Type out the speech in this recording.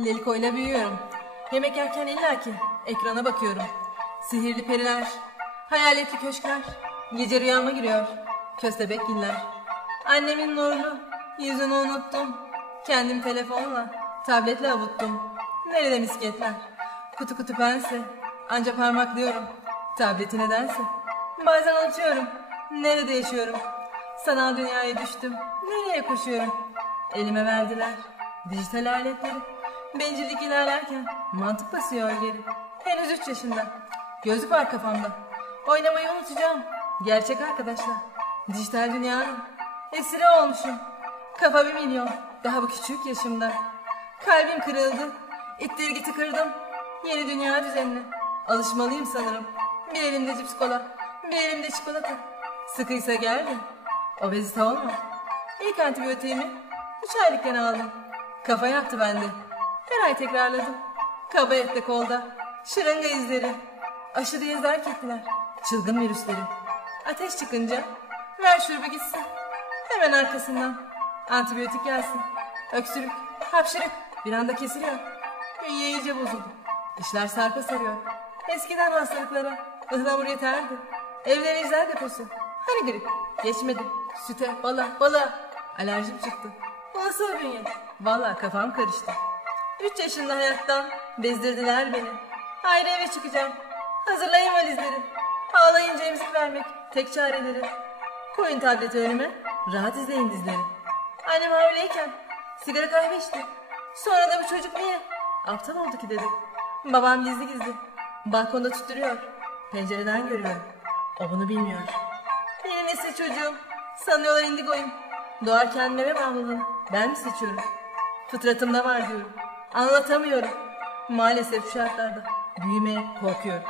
Leliko'yla büyüyorum. Yemek yerken illaki ekrana bakıyorum. Sihirli periler, hayaletli köşkler, gece rüyama giriyor köstebekgiller. Annemin nurlu yüzünü unuttum. Kendim telefonla, tabletle avuttum. Nerede misketler? Kutu kutu pense, anca parmaklıyorum. Tableti nedense. Bazen unutuyorum. Nerede yaşıyorum? Sanal dünyaya düştüm. Nereye koşuyorum? Elime verdiler dijital aletleri. Bencillik ilerlerken mantık basıyor geri. Henüz 3 yaşında. Gözlük var kafamda. Oynamayı unutacağım. Gerçek arkadaşlar. Dijital dünyanın esiri olmuşum. Kafa 1 milyon. Daha bu küçük yaşımda. Kalbim kırıldı. İttirgiti kırdım. Yeni dünya düzenine alışmalıyım sanırım. Bir elimde cips kola, bir elimde çikolata. Sıkıysa geldim. Obezite olma. İlk antibiyotiğimi 3 aylıkken aldım. Kafa yaptı bende. Her ay tekrarladım. Kaba ette kolda. Şırınga izleri. Aşı diye zerk ettiler. Çılgın virüsleri. Ateş çıkınca ver şurubu gitsin. Hemen arkasından antibiyotik gelsin. Öksürük, hapşırık bir anda kesiliyor. Bünye iyice bozuldu. İşler sarpa sarıyor. Eskiden hastalıklara ıhlamur yeterdi. Evde eczacı deposu. Hani grip? Geçmedi. Süte, bala. Alerjim çıktı. Bu nasıl bünye? Vallahi kafam karıştı. 3 yaşında hayattan bezdirdiler beni. Ayrı eve çıkacağım. Hazırlayın valizleri. Ağlayınca emzik vermek tek çareleri. Koyun tableti önüme. Rahat izleyin dizleri. Annem hamileyken sigara kahve içti. Sonra da bu çocuk niye aptal oldu ki dedi. Babam gizli gizli balkonda tutturuyor. Pencereden görüyorum. O bunu bilmiyor. Benim nesil çocuğum. Sanıyorlar indigoyum. Doğarken meme bağımlılığını ben mi seçiyorum? Fıtratımda var diyorum. Anlatamıyorum. Maalesef şu şartlarda büyümeye korkuyorum.